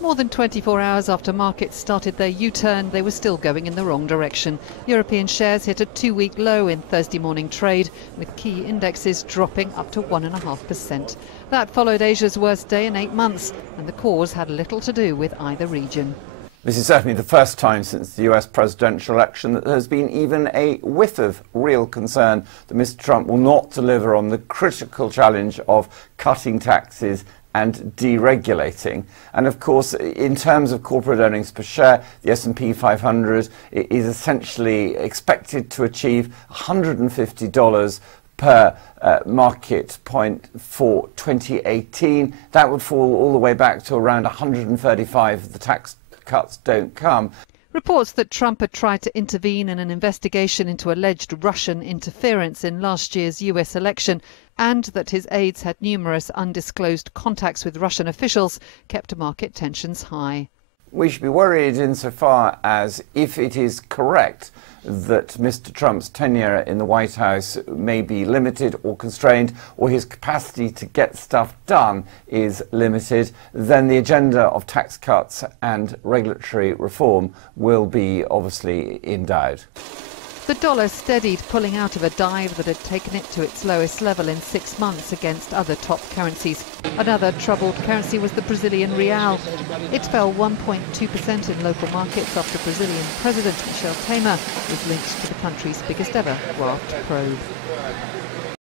More than 24 hours after markets started their U-turn, they were still going in the wrong direction. European shares hit a two-week low in Thursday morning trade, with key indexes dropping up to 1.5%. That followed Asia's worst day in 8 months, and the cause had little to do with either region. This is certainly the first time since the US presidential election that there has been even a whiff of real concern that Mr. Trump will not deliver on the critical challenge of cutting taxes and deregulating. And of course, in terms of corporate earnings per share, the S&P 500 is essentially expected to achieve $150 per market point for 2018. That would fall all the way back to around 135 if the tax cuts don't come. Reports that Trump had tried to intervene in an investigation into alleged Russian interference in last year's US election, and that his aides had numerous undisclosed contacts with Russian officials, kept market tensions high. We should be worried insofar as, if it is correct that Mr. Trump's tenure in the White House may be limited or constrained, or his capacity to get stuff done is limited, then the agenda of tax cuts and regulatory reform will be obviously in doubt. The dollar steadied, pulling out of a dive that had taken it to its lowest level in 6 months against other top currencies. Another troubled currency was the Brazilian real. It fell 1.2% in local markets after Brazilian President Michel Temer was linked to the country's biggest ever graft probe.